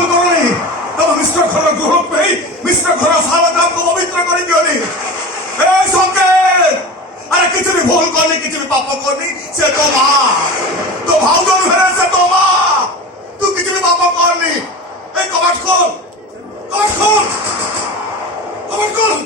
ଭୁଲ କରୁନି ତମ ମିଶ୍ର ଘର ଗୃହ ପାଇଁ ମିଶ୍ର ଘର ସାରଦାଙ୍କୁ ପବିତ୍ର କରି ଦିଅନି। ଏ ସଙ୍କେତ ଆରେ କିଛି ବି ଭୁଲ କରନି କିଛି ବି ପାପ କରନି ସେ ତୋ ମା ତୋ ଭାଉଜ ନୁହେଁ ସେ ତୋ ମା ତୁ କିଛି ବି ପାପ କରନି। এই কবাট খোল কবাট খোল কবাট খোল।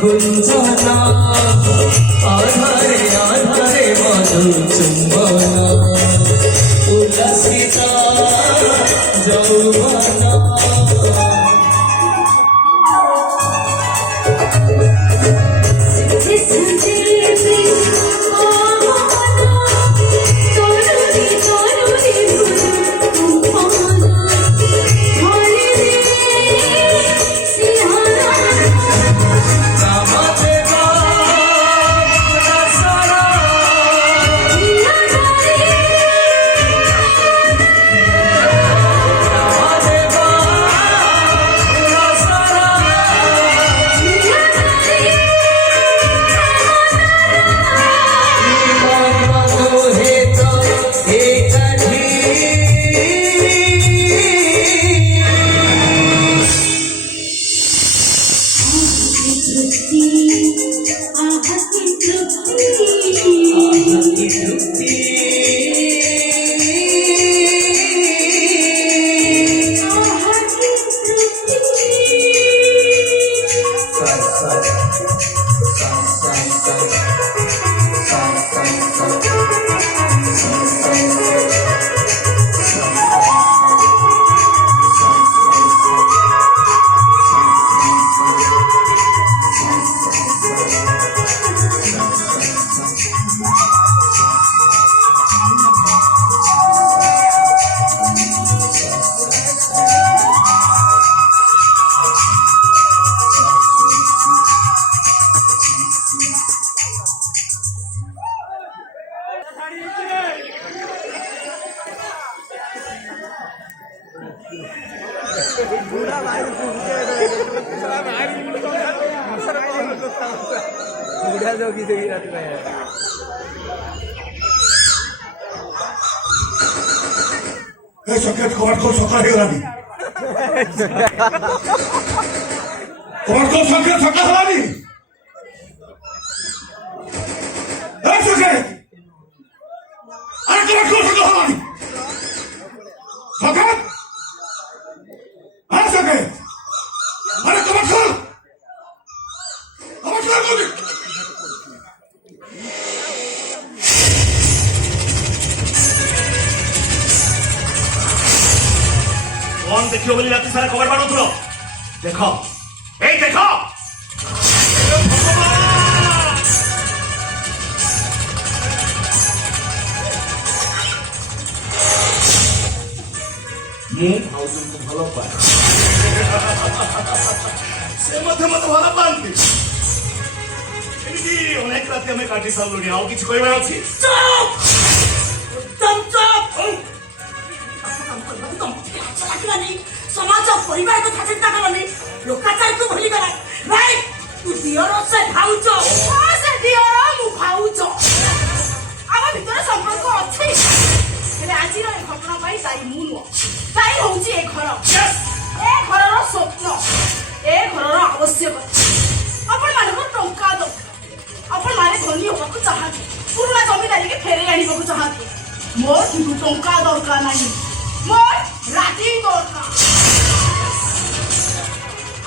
গুঞ্জনা আধারে আধারে মধু চুম্বনা উল্লাসিত যৌবনা সরকার খবর খোল সকাল হয়ে গেলানি খবর খোল সরকার সকাল হলানি আরে খবর খোল সকাল হলানি সরকার আরে সরকার আরে খবর খোল খবর খোল कौन देखियो बोली रात सारा खबर बाड़ो तुरो देखो ए देखो ମୁଁ ଭାଉଜଙ୍କୁ ଭଲ ପାଏ ସେ ମଧ୍ୟ ମତେ ଭଲ ପାଆନ୍ତି ଏମିତି ଅନେକ ରାତି ଆମେ କାଟି ସାରିଲୁଣି ଆଉ କିଛି କହିବାର ଅଛି ସମାଜ ପରିବାର କଥା ଚିନ୍ତା କଲନି ଲୋକାଚାରକୁ ଭୁଲିଗଲା ଭାଇ ତୁ ଦିଅର ସେ ଭାଉଜ ସେ ଦିଅର ମୁଁ ଭାଉଜ ଆମ ଭିତରେ ସମ୍ପର୍କ ଅଛି ହେଲେ ଆଜିର ଏ ଘଟଣା ପାଇଁ ଦାୟୀ ମୁଁ ନୁହଁ ଦାୟୀ ହଉଛି ଏ ଘର ଏ ଘରର ସ୍ୱପ୍ନ ଏ ଘରର ଆବଶ୍ୟକତା ଆପଣମାନଙ୍କର ଟଙ୍କା ଦରକାର ଆପଣମାନେ ଧନୀ ହେବାକୁ ଚାହାନ୍ତି ପୁରୁଣା ଜମିଦାରିକି ଫେରେଇ ଆଣିବାକୁ ଚାହାନ୍ତି ମୋର କିନ୍ତୁ ଟଙ୍କା ଦରକାର ନାହିଁ ମୋର ରାତି ଦରକାର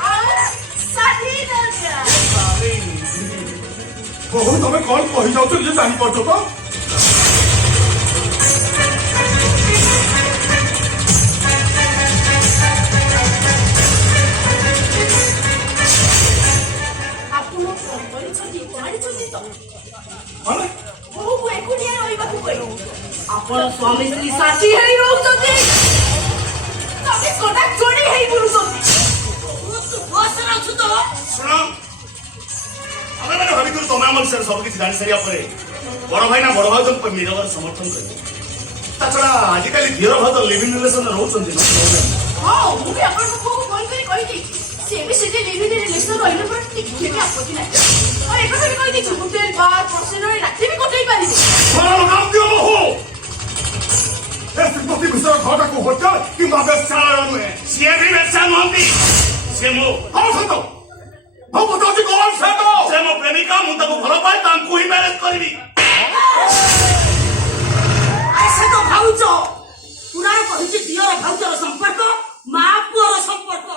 ଆଉ ଷାଠି ଦରକାର ବହୁ ତମେ କଣ କହିଯାଉଛ ଯେ ଜାଣିପାରୁଛ ତ ଆପଣ କଣ କରିଛନ୍ତି ଜାଣିଛନ୍ତି ତ ମାନେ ବୋହୂକୁ ଏକୁଟିଆ ରହିବାକୁ କହିଲେ ଆପଣ ସ୍ୱାମୀ ସ୍ତ୍ରୀ ସାଥୀ ହେଇ ରହୁଛନ୍ତି ଚବିଶ ଘଣ୍ଟା ଯୋଡ଼ି ହେଇ ବୁଲୁଛନ୍ତି ବସରେ ଅଛୁ ତ ଶୁଣ ଆମେ ମାନେ ଭାବିଥିଲୁ ତମେ ଆମ ବିଷୟରେ ସବୁ କିଛି ଜାଣି ସାରିବା ପରେ ବଡ ଭାଇ ନା ବଡ ଭାଉଜଙ୍କ ନିରବର ସମର୍ଥନ କରିବେ ତା ଛଡା ଆଜିକାଲି ଝିଅର ଭାଉଜ ଲିଭିଂ ରିଲେସନରେ ରହୁଛନ୍ତି ନା ହଁ ମୁଁ ବି ଆପଣଙ୍କ ପୁଅକୁ ଫୋନ କରି କହିଦେଇଛି ସେ ବି ସେଠି ଲିଭିଂ ରିଲେସନ ରହିଲେ ପରେ ଟିକେ ବି ଆପତ୍ତି ନାହିଁ ଆଉ ଏକଥା ବି କହିଦେଇଛି ହୋଟେଲ ବାର୍ ପର୍ସନାଲ ରାତି ବି କଟେଇ ପାରିବି ଶ୍ରୀପତି ବିଷୟ ଘରଟାକୁ ହୋଟେଲ କିମ୍ବା ବେଶ୍ୟାଳୟ ନୁହେଁ ସିଏ ବି ବେଶ୍ୟା ନୁହନ୍ତି ସେ ମୋ ହଁ ସତ ମୁଁ ବୁଝାଉଛି କଣ ସେ ମୋ ପ୍ରେମିକା ମୁଁ ତାକୁ ଭଲ ପାଏ ତାଙ୍କୁ ହିଁ ମ୍ୟାରେଜ କରିବି ସେ ତ ଭାଉଜ ପୁରାଣ କହିଛି ଦିଅର ଭାଉଜର ସମ୍ପର୍କ ମା ପୁଅର ସମ୍ପର୍କ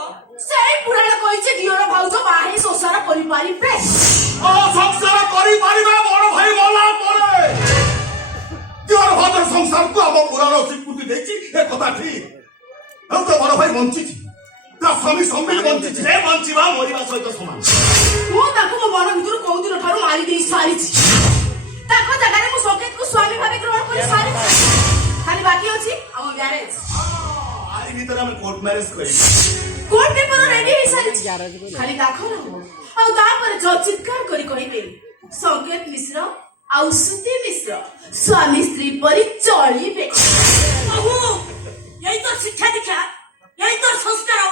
ସେଇ ପୁରାଣ କହିଛି ଦିଅର ଭାଉଜ ବାହା ହେଇ ସଂସାର କରିପାରିବେ ସଂସାର କରିପାରିବେ ବଡ ଭାଇ ଗଲା ପରେ ଦିଅର ଭାଉଜର ସଂସାରକୁ ଆମ ପୁରାଣ ସ୍ୱୀକୃତି ଦେଇଛି ଏ କଥା ଠିକ ଆଉ ତ ବଡ ଭାଇ ବଞ୍ଚିଛି ତା ସ୍ୱାମୀ ସମ୍ବିତ ବଞ୍ଚିଛି ସେ ବଞ୍ଚିବା ମରିବା ସହିତ ସମାନ ମୁଁ ତାକୁ ମୋ ମନ ଭିତରୁ କୋଉ ଦିନ ଠାରୁ ମାରି ଦେଇ ସାରିଛି ତାଙ୍କ ଜାଗାରେ ମୁଁ ସକେତକୁ ସ୍ୱାମୀ ଭାବେ ଗ୍ରହଣ କରି ସାରିଛି ଖାଲି ବାକି ଅଛି ଆମ ମ୍ୟାରେଜ ଆରି ଭିତରେ ଆମେ କୋର୍ଟ ମ୍ୟାରେଜ କରିବୁ କୋର୍ଟ ପେପର ରେଡି ହେଇ ସାରିଛି ଖାଲି ଦାଖଲ ହବ ଆଉ ତାପରେ ଜଜ ଚିତ୍କାର କରି କହିବେ ସକେତ ମିଶ୍ର ଆଉ ସୁତି ମିଶ୍ର ସ୍ୱାମୀ ସ୍ତ୍ରୀ ପରି ଚଳିବେ यही तो शिक्षा दीक्षा यही तो संस्कार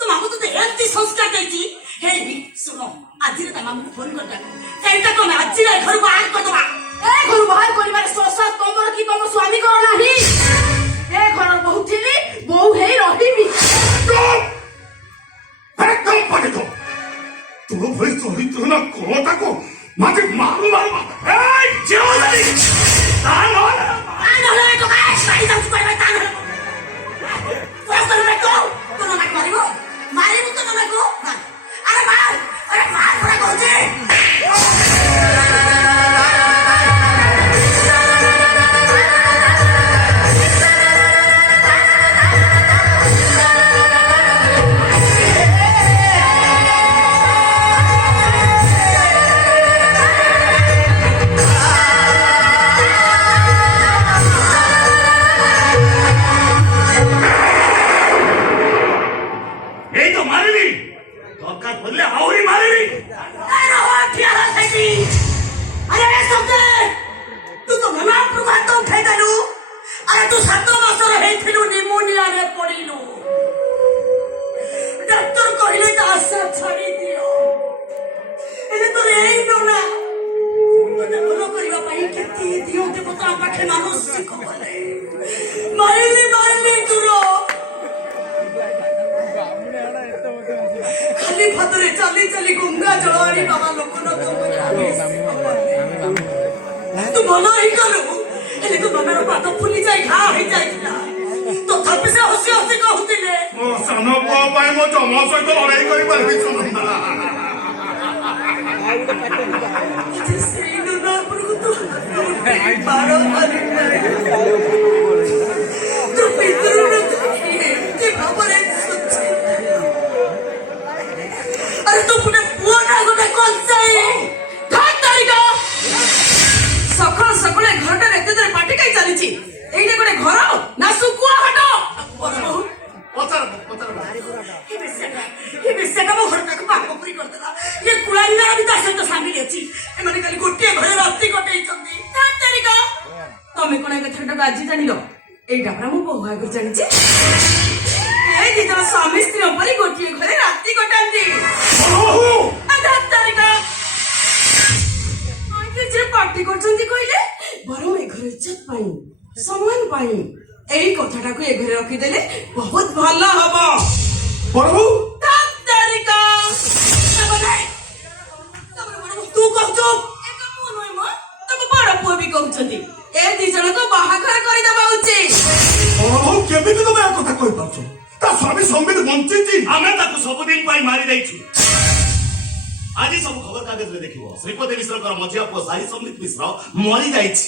तो मामू तो एमती संस्कार देती हे भी सुनो आज रे मामू फोन कर डाको एटा को मैं आज रे घर बाहर कर दबा ए घर बाहर करिबार सोसा तमर की तम स्वामी कर नाही ए घर बहु थिली बहु हेई रहिबी एकदम पड़े तो तुम भई चरित्र ना कोटा को माते मारू मारू ए जेवली तानो तो काय साई जाऊ करबा तानो खाली भदरे चली चली गंगा जल आनी बाबा लोक तू मन ही कलु हेले तू मनर पाद फुली जाई घा होई जाइला तो थपि से हसी हसी कहउतिले ओ सानो को पाए मो जमा सहित लड़ाई करि परबी सुनंदा श्री नुना प्रभु तू बारो तू पितरु न के बाबरे सच्ची अरे तू पुणे पुआना गोटे कंसाई ठाक तारिका सकाळ सकाळ घरटा रेते तरे पाटी काई चालीची एइटे गोटे घर ना सुकुआ हट पचार हे बेसेका मो घरटा को पाप पुरी कर देला ये कुलाइना भी ता सहित शामिल अछि ए माने खाली गोटे घर राती कटै छथि ठाक तारिका तमे कोन एक थरटा बाजी जानिलो एइटा हमरा मो बहु आगर जानिछि ए এই ଦି ଜଣ ସ୍ୱାମୀ ସ୍ତ୍ରୀ ପରି ଗୋଟିଏ ଘରେ ରାତି କଟାନ୍ତି। ଯେ ପାର୍ଟି କରୁଛନ୍ତି କହିଲେ ବରଂ ଏ ଘର ଇଜ୍ଜତ ପାଇଁ ସମ୍ମାନ ପାଇଁ ଏଇ କଥାଟାକୁ ଏ ଘରେ ରଖିଦେଲେ ବହୁତ ଭଲ ହବ। ପ୍ରଭୁ ତୁ କହୁଛୁ ମୁଁ ନୁହେଁ ମ ତମ ବଡ ପୁଅ ବି କହୁଛନ୍ତି ଏ ଦି ଜଣଙ୍କୁ ବାହାଘର କରିଦେବା ଉଚିତ। ପ୍ରଭୁ କେମିତି ତମେ ଏ କଥା କହିପାରୁଛ? ତା ସ୍ୱାମୀ ସମ୍ବିତ ବଞ୍ଚିଛି। ଆମେ ତାକୁ ସବୁଦିନ ପାଇଁ ମାରି ଦେଇଛୁ। ଆଜି ସବୁ ଖବର କାଗଜରେ ଦେଖିବ ଶ୍ରୀପତି ମିଶ୍ରଙ୍କର ମଝିଆ ପୁଅ ସାଇ ସମ୍ବିତ ମିଶ୍ର ମରିଯାଇଛି।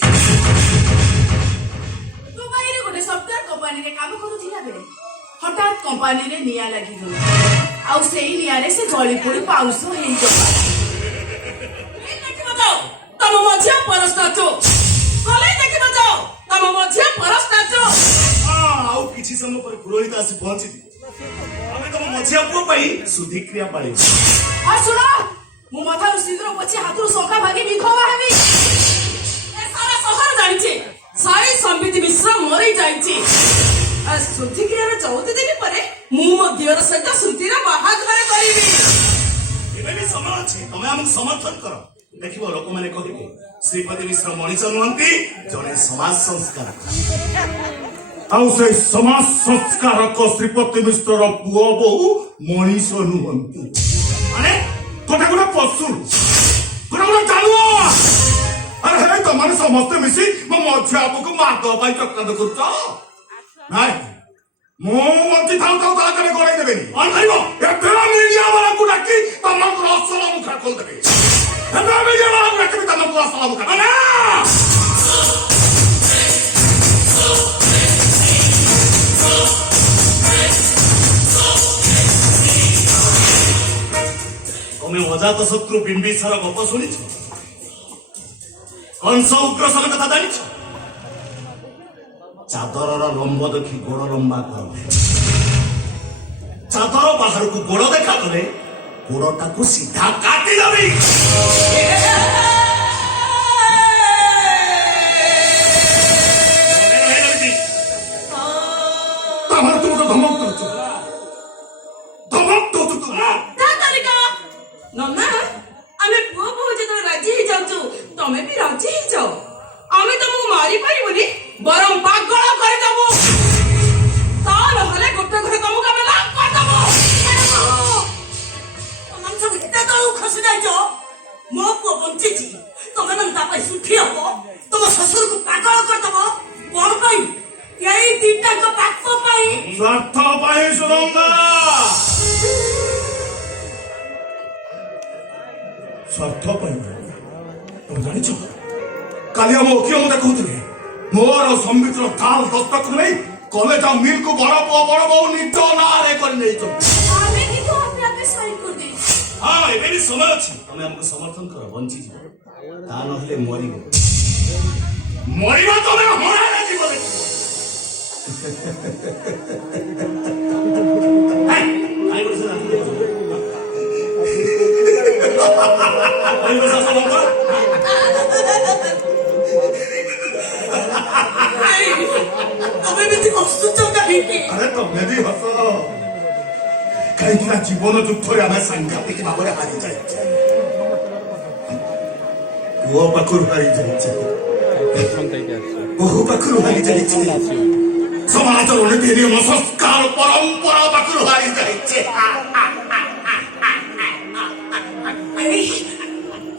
ଦୁବାଇରେ ଗୋଟେ ସଫ୍ଟୱେର କମ୍ପାନୀରେ କାମ କରୁଥିଲା ବେଳେ ହଠାତ୍ କମ୍ପାନୀରେ ନିଆଁ ଲାଗିଗଲା ଆଉ ସେଇ ନିଆଁରେ ସେ ଜଳି ପୋଡି ପାଉଁଶ ହେଇଗଲା। ତମ ମଝିଆ ପରସ୍ତାଚୁ ଗଲେ ଦେଖିବ ଯାଅ ତମ ମଝିଆ ପରସ୍ତାଚୁ। ଆଉ କିଛି ସମୟ ପରେ ପୁରୋହିତ ଆସି ପହଞ୍ଚିଯିବ। ଆମେ ତମ ମଝିଆ ପୁଅ ପାଇଁ ଶୁଦ୍ଧିକ୍ରିୟା ପାଳିବୁ। ଆଉ ଶୁଣ ମୁଁ ମଥାରୁ ସିନ୍ଦୁର ପୋଛି ହାତରୁ ଶଙ୍କା ଭାଗି ବିଧବା ହେବି। ଏ ସାରା ସହର ଜାଣିଛି ସାଇ ସମ୍ବିତ ମିଶ୍ର ମରି ଯାଇଛି। ଶୁଦ୍ଧିକ୍ରିୟାର 14 ଦିନ ପରେ ମୁଁ ମୋ ଦିଅର ସହିତ ଶ୍ରୁତିର ବାହାଘର କରିବି। ଏବେ ବି ସମୟ ଅଛି ତମେ ଆମକୁ ସମର୍ଥନ କର। ଦେଖିବ ଲୋକମାନେ କହିବେ ଶ୍ରୀପତି ମିଶ୍ର ମଣିଷ ନୁହନ୍ତି ଜଣେ ସମାଜ ସଂସ୍କାରକ। ଆଉ ସେ ସମାଜ ସଂସ୍କାରକ ଶ୍ରୀପତି ମିଶ୍ରର ପୁଅ ବୋହୁ ମଣିଷ ନୁହନ୍ତି। ମାନେ ଗୋଟେ ଗୋଟେ ପଶୁ ଗୋଟେ ଗୋଟେ ଜାନୁଆର। ଆରେ ହେ ତମାନେ ସମସ୍ତେ ମିଶି ମୋ ମଝିଆ ପୁଅକୁ ମାରିଦେବା ପାଇଁ ଚକ୍ରାନ୍ତ କରୁଛ। ନାଇଁ ମୁଁ ବଞ୍ଚି ଥାଉ ତା ଆଗରେ ଗଡ଼େଇ ଦେବେନି। କଣ କରିବ? ଏବେ ମିଡିଆ ବାଲାଙ୍କୁ ଡାକି ତମଙ୍କର ଅସଲ ମୁଖା ଖୋଲିଦେବେ। ଏବେ ମିଡିଆ ବାଲାଙ୍କୁ ଡାକିବି ତମକୁ ଅସଲ ମୁଖା। ତମେ ଅଜାତ ଶତ୍ରୁ ବିମ୍ବିସାର ଗପ ଶୁଣିଛ? କଂସ ଉଗ୍ରସେନ କଥା ଜାଣିଛ? ଚାଦରର ଲମ୍ବ ଦେଖି ଗୋଡ ଲମ୍ବା କରବେ। ଚାଦର ବାହାରକୁ ଗୋଡ ଦେଖାଗଲେ ଗୋଡଟାକୁ ସିଧା କାଟିଦେବି। ତାମାନେ ତୁମକୁ ଧମକ କରୁଛ। ଧମକ ଦଉଛୁ ତୁମେ। ନନା ଆମେ ପୁଅ ବୋହୁ ଯେତେବେଳେ ରାଜି ହେଇଯାଉଛୁ ତମେ ବି ରାଜି ହେଇଯାଅ। ଆମେ ତମକୁ ମାରିପାରିବୁନି ବରଂ ପାଗଳ କରିଦବୁ। ତା ନହେଲେ ଗୋଟେ ଘରେ ତମକୁ ଆମେ ଲାଭ କରିଦବୁ। ତମେ ସବୁ ଏତେ ତଳକୁ ଖସି ଯାଇଛ। ମୋ ପୁଅ ବଞ୍ଚିଛି ତମେ ମାନେ ତା ପାଇଁ ସୁଖୀ ହବ ତମ ଶ୍ୱଶୁରକୁ ପାଗଳ କରିଦବ। କଣ ପାଇଁ? ଏଇ ଦିଟାଙ୍କ ପାପ ପାଇଁ। ସ୍ୱାର୍ଥ ପାଇଁ ସୁନନ୍ଦା। ସ୍ୱାର୍ଥ ପାଇଁ ତମେ ଜାଣିଛ କାଲି ଆମ ଓକିଲ ମତେ କହୁଥିଲେ ମୋର ସମ୍ବିତର ତାଳ ଦସ୍ତଖତ ନେଇ କଲେଜ ଆଉ ମିଲ୍କୁ ବଡ ପୁଅ ବଡ ବୋଉ ନିଜ ନାଁରେ କରି ନେଇଛନ୍ତି। ଆମେ କିନ୍ତୁ ଆପେ ଆପେ ସାଇନ୍ କରିଦେଇଛୁ। ହଁ ଏବେ ବି ସମୟ ଅଛି ତମେ ଆମକୁ ସମର୍ଥନ କର ବଞ୍ଚିଯିବ। ତା ନହେଲେ ମରିବ। ମରିବ ତମେ ହଣାରେ ଯିବ ଦେଖିବ। ତମେ ଏମିତି ହସୁଛ କାହିଁକି? ଆରେ ତମେ ବି ହସ। କାହିଁକି ନା ଜୀବନ ଯୁଦ୍ଧରେ ଆମେ ସାଂଘାତିକ ଭାବରେ ହାରି ଯାଇଛେ। ପୁଅ ପାଖରୁ ହାରି ଯାଇଛେ, ବୋହୁ ପାଖରୁ ହାରି ଯାଇଛେ, ସମାଜର ନୀତି ନିୟମ ସଂସ୍କାର ପରମ୍ପରା ପାଖରୁ ହାରି ଯାଇଛେ।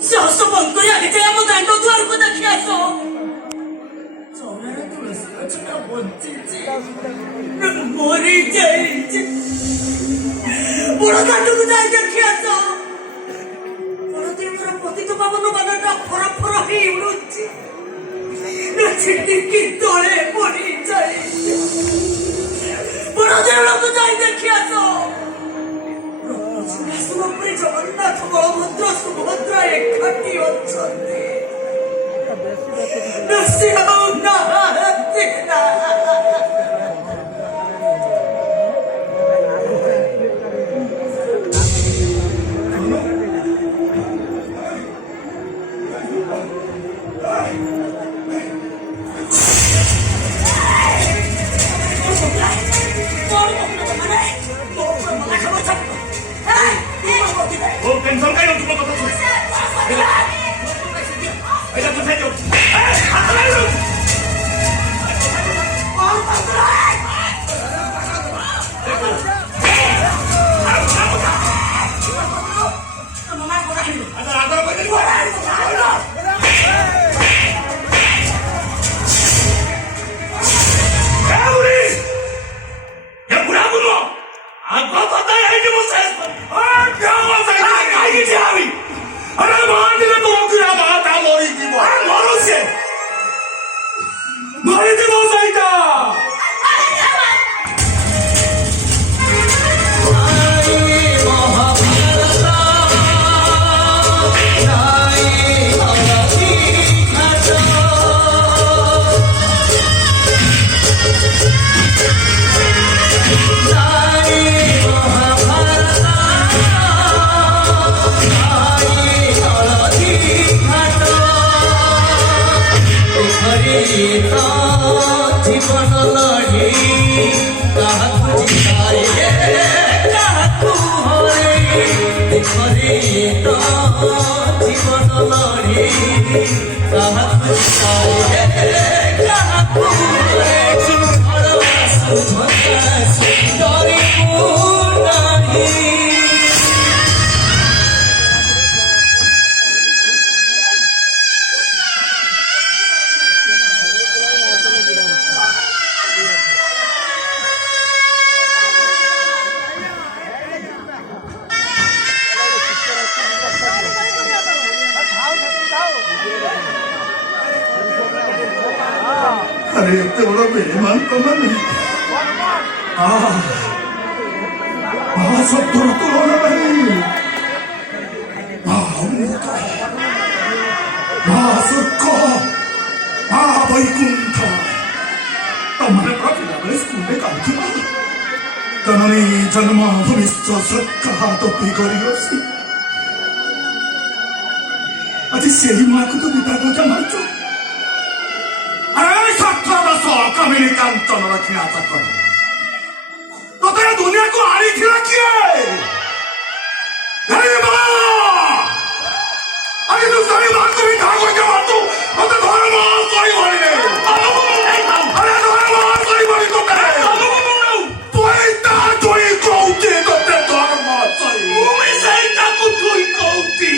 ସେ ହସ ବନ୍ଦ କରି ଆଗେ ଯାଇ ଆମ ଦାଣ୍ଡ ଦୁଆରକୁ ଦେଖି ଆସ। ଚଉରାର ତୁଳସୀ ଗଛଟା ବଞ୍ଚିଛି ମରି ଯାଇଛି। ବଡ ଦାଣ୍ଡକୁ ଯାଇ ଦେଖି ଆସ। ବଡଦେବର ପତିତ ପାବନ ବାନଟା ଫର ଫର ହେଇ ଉଡୁଛି। ଛିଟିକି ତଳେ ପଡି ଯାଇଛି। ବଡଦେଉଳକୁ ଯାଇ ଦେଖି ଆସ। ସିଂହାସନ ଉପରେ ଜଗନ୍ନାଥ ବଳଭଦ୍ର ସୁଭଦ୍ରା ଏକାଠି ଅଛନ୍ତି। ନୃସିଂହ ନାହାନ୍ତି। ଆଗ କଥା ଏଇଠି ମୁଁ ଶେଷ କାହିଁକି ଠିଆବି ଆରେ ମାନିଲେ ତୋ ମାତା ମରିଯିବ ମରୁ ସେ ମରିଯିବ ସେଇଟା জীবন লড়ি কাহাকু জিতায়ে কাহাকু হরে ঘরে তো জীবন লড়ি কাহাকু জিতায়ে কাহাকু হরে ভালোবাসা ভালোবাসা ডরিবু নাহি अरे इतने बड़ा बेईमान कमल नहीं सब तो होना नहीं सुख वैकुंठ तमने प्राप्त स्कूल काम जननी जन्म भूमिश्च सत्कः तपी करियोसी आज से ही माँ को तो पिता को जमाचो अरे सत्तादास कामिनी कांचन रखिया चक्कर तो तेरा दुनिया को आड़ी खिला किए अरे माँ अरे तू सारी बात को भी कहा कोई जवाब तू और तो तुम्हारे माँ कोई वाली नहीं अरे तुम्हारे माँ कोई वाली तो करे तू इतना तू ही कौती तो तेरे तुम्हारे माँ कोई तू भी सही था कुछ तू ही कौती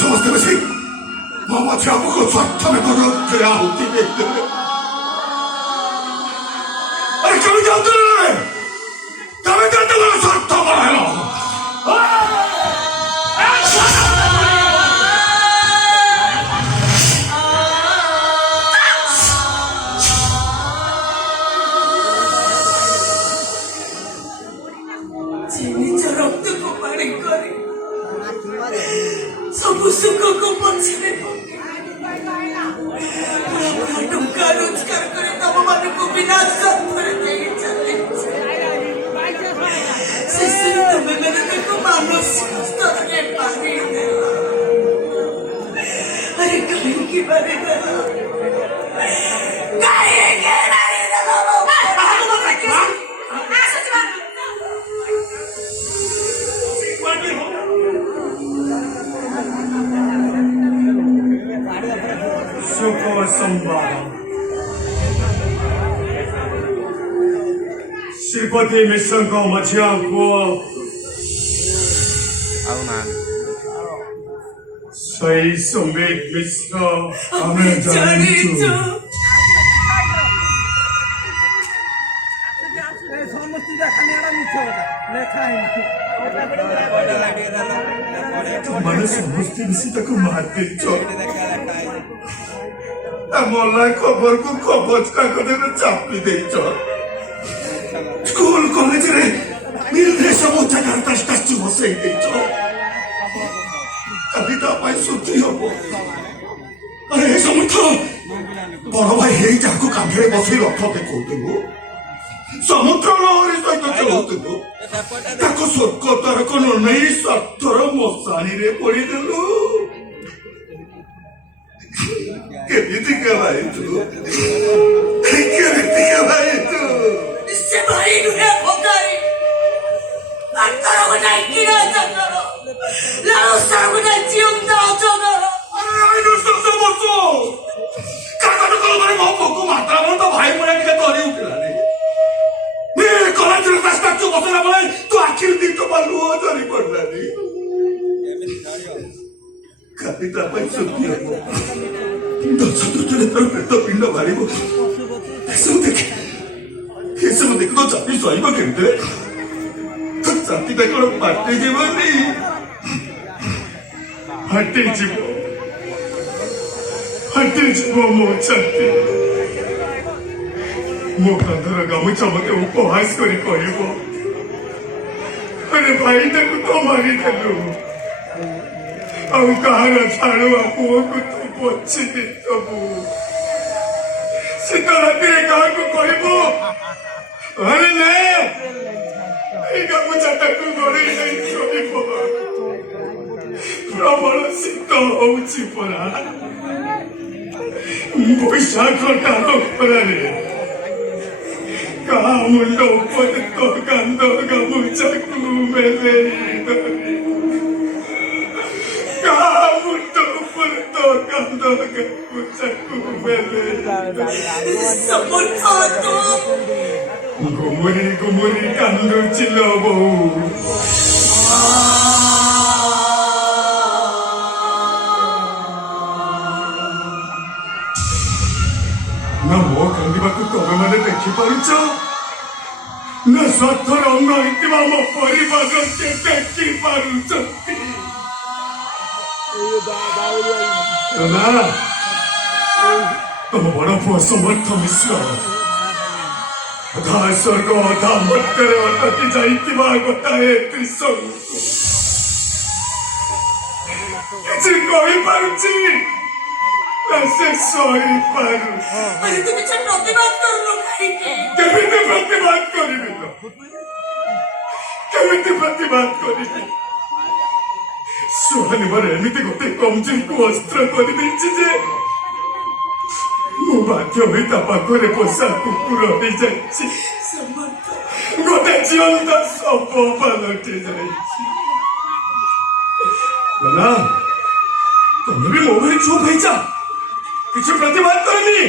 समझते बसी मामा चापू को स्वार्थ में तो क्या होती देखते हुए अरे कभी जानते नहीं कभी जानते मेरा स्वार्थ बढ़ाएगा सब सुख को पछरे टंका रोजगार करे तम मान को विनाश करे देई चले शेषे तुम मैंने को मानसिक स्तर रे पारी अरे कहीं की बारे सुख संवाद श्रीपति मिश्र को मछिया को सही संवेद मिश्र हमें जानिचु तुमने समझते किसी तक मारते चो मोला खबर को खबज कागजे में चापी देइछ स्कूल कॉलेज रे मिलरे सब जगह स्टैच्यू बसई देइछ कविता पाई सुधी हबो अरे समर्थ बड़ भाई हेई जाको कांधरे बसई रथ देखौतलु समुद्र लहरी सहित चलौतलु ताको स्वर्ग तारक नहीं स्वार्थर मशानी रे पड़ीदेलु केमितिका भाई तू केमितिका भाई तू इससे भाई नुहे भोगारी अंतरो बनाई किरा जंगलो लाओ सागुना जियंदा जंगलो ନିଦ୍ରା ପାଇଁ ଶକ୍ତି ହବ 10 ଦୃଷ୍ଟିରେ ତାର ପେଟ ପିଣ୍ଡ ବାହାରିବ ଏସବୁ ଦେଖି ତ ଚାପି ଶୋଇବ କେମିତି ଛାତିଟା କଣ ପାଟି ଯିବନି ହାଟି ଯିବ ମୋ ଛାତି ମୋ କାନ୍ଧର ଗାମୁଛା ମତେ ଉପହାସ କରି କହିବ ଆରେ ଭାଇଟାକୁ ତ ମାରିଦେଲୁ ଆଉ କାହାର ଛାଡୁଆ ପୁଅକୁ ତୁ ପୋଛିକି ଦବୁ ଶୀତ ରାତିରେ କାହାକୁ କହିବ ଆରେ ନେ এই গামুছাটাକୁ ଗୋଡେଇ ନେଇ ଶୋଇବ ପ୍ରବଳ ଶୀତ ହଉଛି ପରା ବୈଶାଖ ଟାଣ ଖରାରେ କାହା ମୁଣ୍ଡ ଉପରେ ତ କାନ୍ଦ ଗାମୁଛାକୁ ମେଲେଇ ଧରି କାହା ମୁଣ୍ଡ ଉପରେ ତ କାନ୍ଦ ଗାମୁଛାକୁ ମେଲେଇ ଘୁମୁରି ଘୁମୁରି କାନ୍ଦୁଚିଲ ବୋଉ ନା ମୋ କାନ୍ଦିବାକୁ ତମେ ମାନେ ଦେଖିପାରୁଛ ନା ସ୍ୱାର୍ଥର ଅଙ୍ଗ ହେଇଥିବା ମୋ ପରିବାର ଦେଖିପାରୁଛନ୍ତି ନା ତମ ବଡ ପୁଅ ସମର୍ଥ ମିଶ୍ର ଅଧା ସ୍ୱର୍ଗ ଅଧା ମର୍ତ୍ତ୍ୟରେ ଅଟକି ଯାଇଥିବା ଗୋଟାଏ ତ୍ରିଶଙ୍କୁ କିଛି କହିପାରୁଛି ନା ସେ ସହିପାରୁ ତୁ କିଛି ପ୍ରତିବାଦ କରୁନୁ କାହିଁକି କେମିତି ପ୍ରତିବାଦ କରିବି କେମିତି ପ୍ରତିବାଦ କରିବି ସୁହାନି ମୋର ଏମିତି ଗୋଟେ କମଜୋରିକୁ ଅସ୍ତ୍ର କରିଦେଇଛି ଯେ ମୁଁ ବାଧ୍ୟ ହୋଇ ତା ପାଖରେ ପୋଷା କୁକୁର ହେଇଯାଇଛି ଗୋଟେ ଜିଅନ୍ତା ସପ ପାଲଟି ଯାଇଛି ନା ତମେ ବି ମୋ ଭଳି ଚୁପ୍ ହେଇଯା କିଛି ପ୍ରତିବାଦ କରନି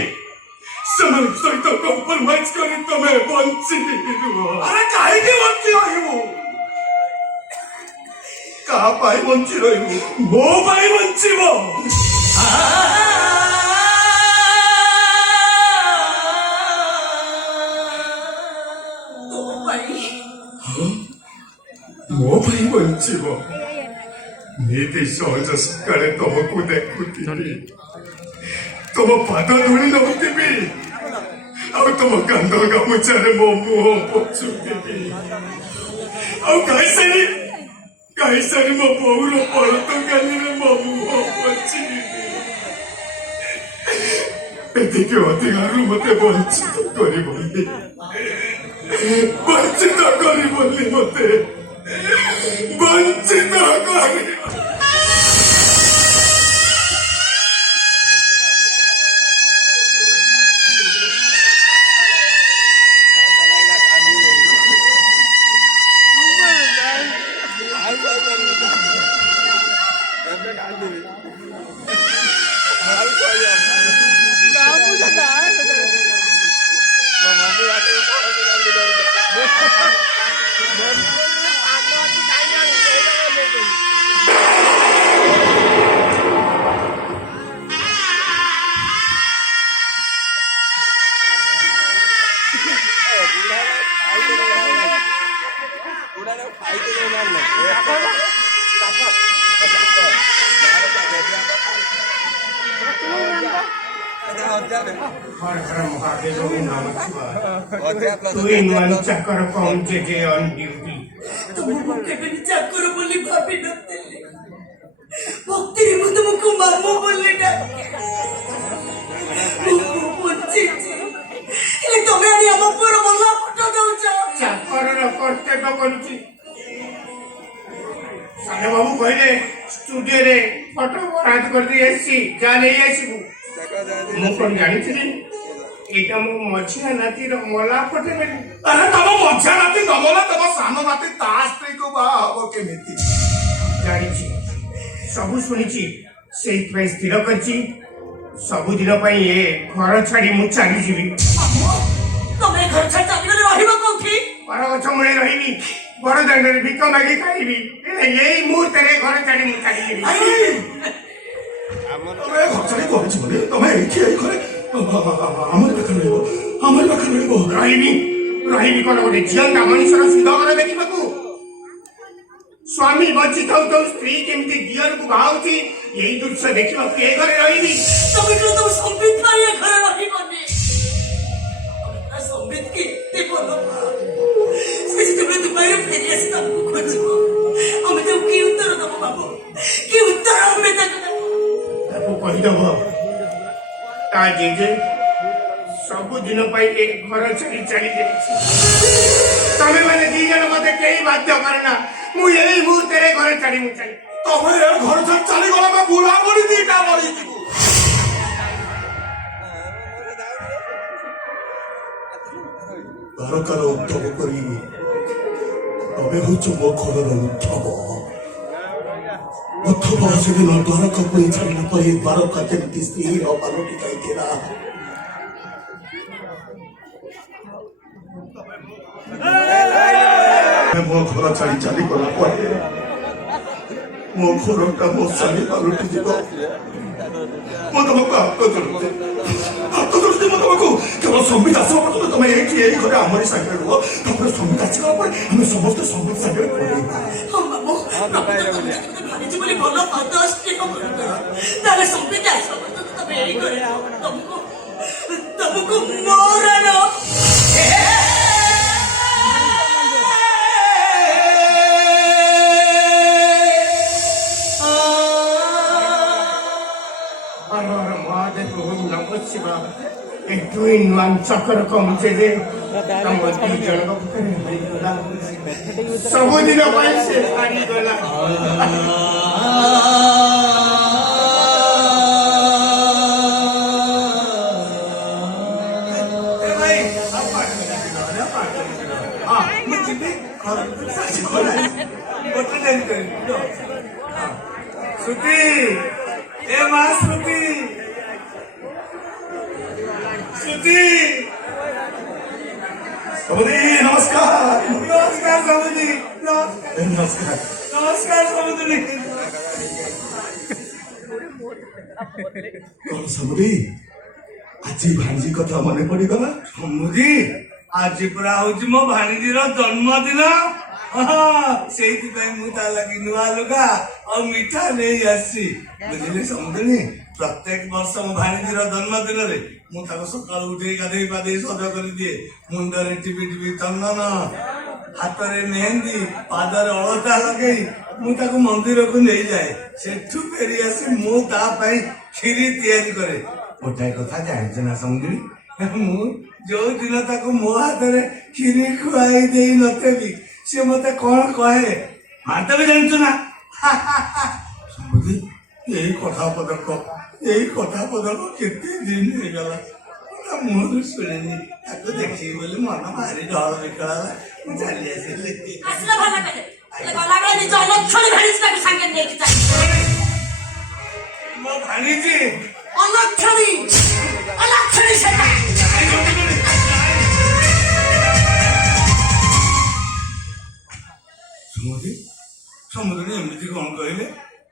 ସେମାନଙ୍କ ସହିତ କମ୍ପ୍ରମାଇଜ କରି ତମେ ବଞ୍ଚି ରୁହ ଆରେ କାହିଁକି ବଞ୍ଚି ରହିବୁ କାହା ପାଇଁ ବଞ୍ଚି ରହିବୁ ମୋ ପାଇଁ ବଞ୍ଚିବ ମୋ ପାଇଁ ବଞ୍ଚିବ ନୀତି ସହଜ ସକାଳେ ତମକୁ ଦେଖୁଥିବି ତମ ପାଦ ଧୂଳି ନଉଥିବି ଆଉ ତମ କାନ୍ଦ ଗାମୁଛାରେ ମୋ ମୁହଁ ପୋଛୁଥିବି ଆଉ ଖାଇସାରି ମୋ ବୋଉର ପରତ କାନିରେ ମୋ ମୁହଁ ପୋଛିବି ଏତିକି ଅଧିକାରରୁ ମତେ ବଞ୍ଚିତ କରିବନି ମତେ ବଞ୍ଚିତ କରିବ ଚାକର କମ୍ ଯେ ଅନ୍ ଡ୍ୟୁଟି ତୁମକୁ କେବେ ଚାକର ବୋଲି ଭାବି ନଥିଲି ଭକ୍ତିରେ ମୁଁ ତୁମକୁ ମାମୁ ବୋଲି ଡାକେ ମୁଁ ବଞ୍ଚିଛି ହେଲେ ତମେ ଆଣି ଆମ ପୁଅର ମଲା ଫଟୋ ଦଉଛ ଚାକରର କର୍ତ୍ତବ୍ୟ କରୁଛି ସାନ ବାବୁ କହିଲେ ଷ୍ଟୁଡିଓରେ ଫଟୋ ବରାଦ କରିଦେଇ ଆସିଛି ଯା ନେଇ ଆସିବୁ ମୁଁ କଣ ଜାଣିଥିଲି ଏଇଟା ମୋ ମଝିଆ ନାତିର ମଲା ଫଟୋ ବୋଲି ଆରେ ତମ ମଝିଆ ନାତି ନମଲା ତମ ସାନ ନାତି ତା ସ୍ତ୍ରୀକୁ ବାହା ହବ କେମିତି ଜାଣିଛି ସବୁ ଶୁଣିଛି ସେଇଥିପାଇଁ ସ୍ଥିର କରିଛି ସବୁଦିନ ପାଇଁ ଏ ଘର ଛାଡି ମୁଁ ଚାଲିଯିବି ତମେ ଘର ଛାଡ଼ି ଚାଲିଗଲେ ରହିବ କୋଉଠି ବରଗଛ ମୂଳେ ରହିବି ବଡ ଦାଣ୍ଡରେ ଭିକ ମାଗି ଖାଇବି ହେଲେ ଏଇ ମୁହୂର୍ତ୍ତରେ ଘର ଛାଡି ମୁଁ ଚାଲିଯିବି ତମେ ଘର ଛାଡ଼ି କୁଆଡ଼େ ଯିବନି ତମେ ଏଇଠି ଏଇ ଘରେ ଆମରି ପାଖରେ ରହିବ ଆମରି ପାଖରେ ରହିବ ରହିବି କଣ ଗୋଟେ ଝିଅନ୍ତା ମଣିଷର ସୁନ୍ଦର ଦେଖିବାକୁ ସ୍ୱାମୀ ବଞ୍ଚି ଥାଉ ଥାଉ ସ୍ତ୍ରୀ କେମିତି ଦିଅରକୁ ବାହାଉଛି ଏଇ ଦୃଶ୍ୟ ଦେଖିବାକୁ ଏ ଘରେ ରହିବି ତମେ ତ ତମ ସମ୍ବିତ ଭାଇ ଏ ଘରେ ରହିବନି ସମ୍ବିତ କି ଏତେ ଭଲ ସେ ଯେତେବେଳେ ଦୁବାଇରୁ ଫେରି ଆସି ତମକୁ ଖୋଜିବ ଆମେ ତାକୁ କି ଉତ୍ତର ଦବ ବାବୁ କି ଉତ୍ତର ଆମେ ତାକୁ କହିଦବ ତା ଜେଜେ ସବୁଦିନ ପାଇଁ ଏ ଘର ଛାଡ଼ି ଚାଲି ଯାଇଛି ତମେ ମାନେ ଦି ଜଣ ମତେ କେହି ବାଧ୍ୟ କରନା ମୁଁ ଏଇ ମୁହୂର୍ତ୍ତରେ ଘର ଛାଡ଼ି ମୁଁ ଚାଲି ତମେ ଏ ଘର ଛାଡ଼ି ଚାଲିଗଲା ଆମେ ବୁଢା ବୁଢୀ ଦିଟା ମରିଯିବୁ ଦରକାର ଉଦ୍ଧବ କରି ତମେ ହଉଛ ମୋ ଘରର ଉଦ୍ଧବ ସେଦିନ ଦ୍ୱାରକ ପୁଣି ଛାଡ଼ିଲା ପରେ ଦ୍ୱାରକା ଯେମିତି ସ୍ତ୍ରୀର ପାଲଟି ଯାଇଥିଲା ମୋ ଘର ଛାଡ଼ି ଚାଲିଗଲା ପରେ ମୋ ଘରଟା ମୋ ସ୍ୱାମୀ ପାଲଟି ଯିବ ମୁଁ ତମକୁ ହାତ ଧରୁଛି ମୁଁ ତମକୁ କେବଳ ସମ୍ବିତ ଆସିବା ପର୍ଯ୍ୟନ୍ତ ତମେ ଏଇଠି ଏଇ ଘରେ ଆମରି ସାଙ୍ଗରେ ରୁହ ତାପରେ ସମ୍ବିତ ଆସିଗଲା ପରେ ଆମେ ସମସ୍ତେ ସମ୍ବିତ ସାଙ୍ଗରେ ପଳେଇବା ବୋଲି ଭଲ ପାଦ ତାହେଲେ ସମ୍ବିତ ଆସିବା ପର୍ଯ୍ୟନ୍ତ ତମେ ଏଇ ଘରେ ତମକୁ ମୋର ସବୁଦିନ ପାଇଁ ସେ ହାରିଗଲା श्रुति ए माँ श्रुति समुदी नमस्कार नमस्कार समुदी नमस्कार नमस्कार समुद्री कौन समुदी आज भांजी कथा मन पड़गला समुदी आज पूरा हूँ मो भाणीजीर जन्मदिन ସେଇଥିପାଇଁ ମୁଁ ତା ଲାଗି ନୂଆ ଲୁଗା ଆଉ ମିଠା ନେଇ ଆସିଛି ବୁଝିଲେ ସମୁଦ୍ରୀ ପ୍ରତ୍ୟେକ ବର୍ଷ ମୋ ଭାଣିଜୀର ଜନ୍ମଦିନରେ ମୁଁ ତାକୁ ସକାଳୁ ଉଠେଇ ଗାଧେଇ ପାଧେଇ ସଜ କରିଦିଏ ମୁଣ୍ଡରେ ଟିପି ଟିପି ଚନ୍ଦନ ହାତରେ ମେହେନ୍ଦି ପାଦରେ ଅଳତା ଲଗେଇ ମୁଁ ତାକୁ ମନ୍ଦିରକୁ ନେଇଯାଏ ସେଠୁ ଫେରି ଆସି ମୁଁ ତା ପାଇଁ କ୍ଷୀରି ତିଆରି କରେ ଗୋଟାଏ କଥା ଜାଣିଛ ନା ସମୁଦ୍ରୀ ମୁଁ ଯୋଉ ଦିନ ତାକୁ ମୋ ହାତରେ କ୍ଷୀରି ଖୁଆଇ ଦେଇ ନଥେବି ସେ ମତେ କଣ କହେ ମାଧବୀ ଜାଣିଛୁ ନା ସମୁଦି ଏଇ କଥା ପଦକ କେତେ ଦିନ ହେଇଗଲା ତା ମୁହଁରୁ ଶୁଣିନି ତାକୁ ଦେଖିବି ବୋଲି ମନ ଭାରି ଡର ବିକଳ ହେଲା ମୁଁ ଚାଲି ଆସିଲି ଆସିଲା ଭଲ କଲେ ଗଲାବେଳେ ନିଜ ଅଲକ୍ଷଣୀ ଭାଣିଛି ତାକୁ ସାଙ୍ଗରେ ନେଇକି ଚାଲି ମୋ ଭାଣିଜି ଅଲକ୍ଷଣୀ ସେଟା ସମୁଦ୍ର ଏମିତି କଣ କହିଲେ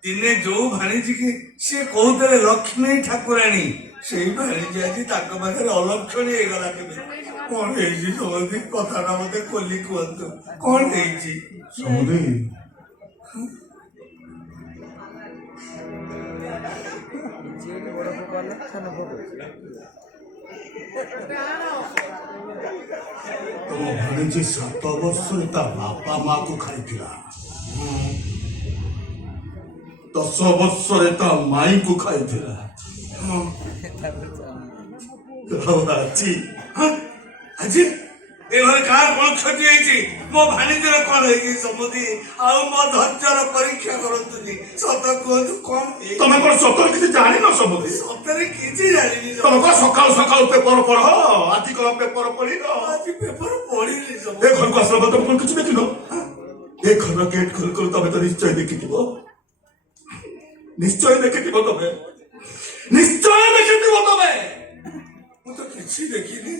ଦିନେ ଯୋଉ ଭାଣିଜି କି ସିଏ କହୁଥିଲେ ଲକ୍ଷ୍ମୀ ଠାକୁରାଣୀ ସେଇ ଭାଣିଜି ଆଜି ତାଙ୍କ ପାଖରେ ଅଲକ୍ଷଣୀ ହେଇଗଲା କେବେ କଣ ହେଇଛି ସମୁଦ୍ରୀ କଥାଟା ମତେ ଖୋଲି କୁହନ୍ତୁ କଣ ହେଇଛି ସମୁଦି ତମ ଭାଣିଜୀ 7 ବର୍ଷରେ ତା ବାପା ମା କୁ ଖାଇଥିଲା 10 ବର୍ଷରେ ତା ମାଇ କୁ ଖାଇଥିଲା ଆଜି ଏଭଳି କାହାର କଣ କ୍ଷତି ହେଇଛି ମୋ ଭାଣିଜୀର କଣ ହେଇଛି ସମୁଦ୍ରୀ ଆଉ ମୋ ଧୈର୍ଯ୍ୟର ପରୀକ୍ଷା କରନ୍ତୁନି ସତ କୁହନ୍ତୁ କଣ ତମେ କଣ ସତରେ କିଛି ଜାଣିନ ସମୁଦି ସତରେ କିଛି ଜାଣିନି ତମେ କଣ ସକାଳୁ ସକାଳୁ ପେପର ପଢ ଆଜି କଣ ପେପର ପଢିନ ଆଜି ପେପର ପଢିଲି ଏ ଘରକୁ ଆସିଲା ପରେ ତମେ କଣ କିଛି ଦେଖିନ ଏ ଘର ଗେଟ୍ ଖୋଲ ଖୋଲ ତମେ ତ ନିଶ୍ଚୟ ଦେଖିଥିବ ତମେ ମୁଁ ତ କିଛି ଦେଖିନି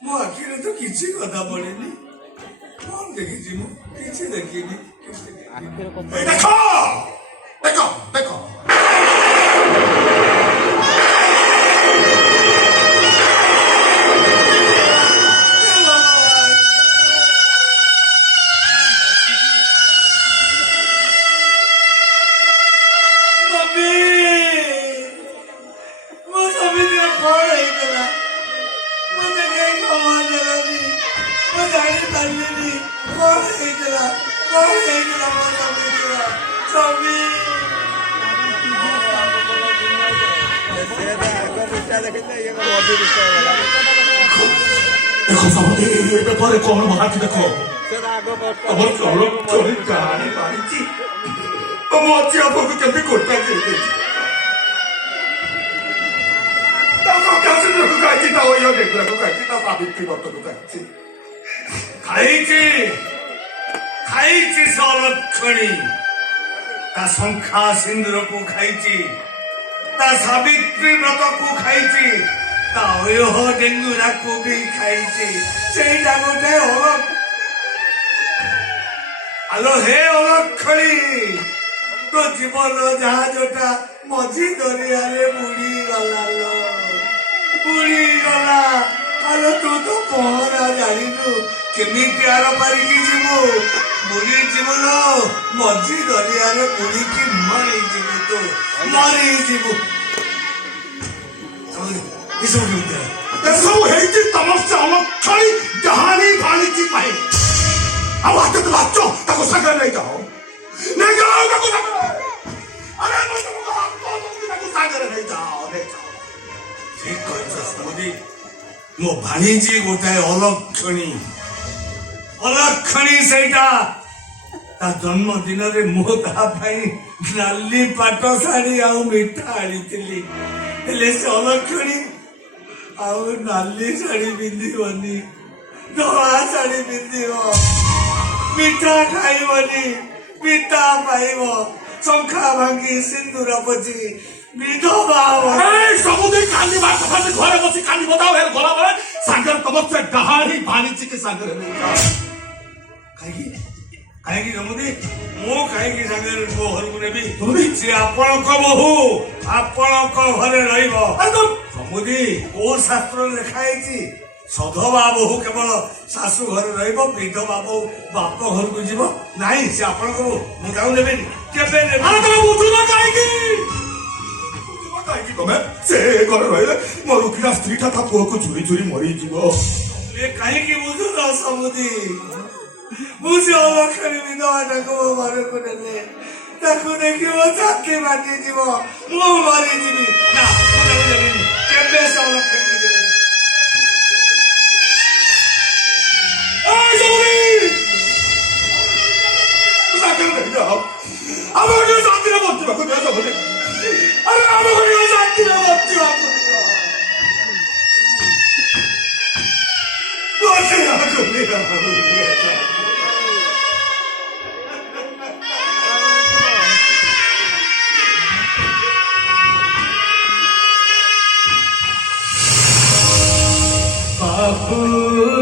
ମୋ ଆଖିରେ ତ କିଛି କଥା ପଡିନି କଣ ଦେଖିଛି ମୁଁ କିଛି ଦେଖିନି ଦେଖ ଜାଣିପାରିଲିନି କଣ ହେଇଥିଲା ମୋ ସ୍ୱାମୀଙ୍କର ସ୍ୱାମୀ देखो समझे ये पेपर कौन बाहर की देखो तमर चलो चोरी जाने पारिची तुम अच्छी आपको केबी कोटा के ताको कैसे लोग काची ता होयो देख लो काची ता साबित्री बत को काची ଖାଇଛି ସଲକ୍ଷଣୀ ତା ଶଙ୍ଖା ସିନ୍ଦୁରକୁ ଖାଇଛି ତା ସାବିତ୍ରୀ ବ୍ରତକୁ ଖାଇଛି ତା ଅୟହ ଡେଙ୍ଗୁରାକୁ ବି ଖାଇଛି ସେଇଟା ଗୋଟେ ଆଲୋ ହେ ଅଲକ୍ଷଣୀ ତୋ ଜୀବନ ଜାହାଜଟା ମଝି ଦରିଆରେ ବୁଡ଼ିଗଲା ବୁଡ଼ିଗଲା ଆଲୋ ତୁ ତ ପହଁରା ଜାଣିନୁ କେମିତି ଆର ପାରିକି ଯିବୁ ବୁଡ଼ିଯିବୁ ଲୋ ମଝି ଦରିଆରେ ବୁଡ଼ିକି ମରିଯିବୁ ତୁ ମରିଯିବୁ ଏସବୁ କେମିତି ଏସବୁ ହେଇଛି ତମ ଚମତ୍କାରୀ ଡାହାଣୀ ଭାଣିଛି ପାଇଁ ଆଉ ହାତ ତ ବାଚ ତାକୁ ସାଙ୍ଗରେ ନେଇଯାଅ ତାକୁ ସାଙ୍ଗରେ ଆରେ ତାକୁ ସାଙ୍ଗରେ ନେଇଯାଅ ଠିକ କହିଛ ମୋଦି ମୋ ଭାଣିଜୀ ଗୋଟାଏ ଅଲକ୍ଷଣୀ ସେଇଟା ତା ଜନ୍ମଦିନରେ ମୁଁ ତା ପାଇଁ ନାଲି ପାଟ ଶାଢୀ ଆଉ ମିଠା ଆଣିଥିଲି ହେଲେ ସେ ଅଲକ୍ଷଣୀ ଆଉ ନାଲି ଶାଢୀ ପିନ୍ଧିବନି ଧଳା ଶାଢୀ ପିନ୍ଧିବ ମିଠା ଖାଇବନି ପିତା ପାଇବ ଶଙ୍ଖା ଭାଙ୍ଗି ସିନ୍ଦୁର ପୋଛି ବିଧବା ସବୁଦିନ କାଲି ମାସ ଖାଲି ଘରେ ବସି କାଲି ବତାও ହେଲେ ଗଲା ବେଳେ ସାଙ୍ଗରେ ତମ ସେ ଡାହାଣୀ ଭାଣିଛି କି ସାଙ୍ଗରେ ନେଇଯାଅ କାହିଁକି ଜମୁଦି ମୁଁ କାହିଁକି ସାଙ୍ଗରେ ମୋ ଘରକୁ ନେବି ସେ ଆପଣଙ୍କ ବୋହୂ ଆପଣଙ୍କ ଘରେ ରହିବ ସମୁଦି କୋଉ ଶାସ୍ତ୍ରରେ ଲେଖା ହେଇଛି ସଧବା ବୋହୂ କେବଳ ଶାଶୁ ଘରେ ରହିବ ବିଧବା ବୋହୂ ବାପ ଘରକୁ ଯିବ ନାଇଁ ସେ ଆପଣଙ୍କ ବୋହୂ ମୁଁ ତାକୁ ନେବେନି କେବେ ନେବି ବୁଝୁନ କାହିଁକି ତମେ ସେ ଘରେ ରହିଲେ ମୋ ରୁଖିଲା ସ୍ତ୍ରୀଟା ତା ପୁଅକୁ ଝୁରି ଝୁରି ମରିଯିବ କାହିଁକି ବୁଝୁନ ସମୁଦି ମୁଁ ସେ ଅଲକ୍ଷଣୀ ବିଧବାଟାକୁ ମୋ ଘରକୁ ନେଲେ ତାକୁ ଦେଖି ମୋ ଛାତି ମାଟିଯିବ ମୁଁ ମରିଯିବି ନା ମୁଁ ତାକୁ ଦେବିନି କେବେ ସେ ଅଲକ୍ଷଣୀ ଦେବିନି ଆମ ଘରେ ଶାନ୍ତିରେ ବଞ୍ଚିବାକୁ ଦିଅ ସବୁଦିନ ଆରେ ଆମ ଘରେ ଶାନ୍ତିରେ ବଞ୍ଚିବାକୁ ବାବୁ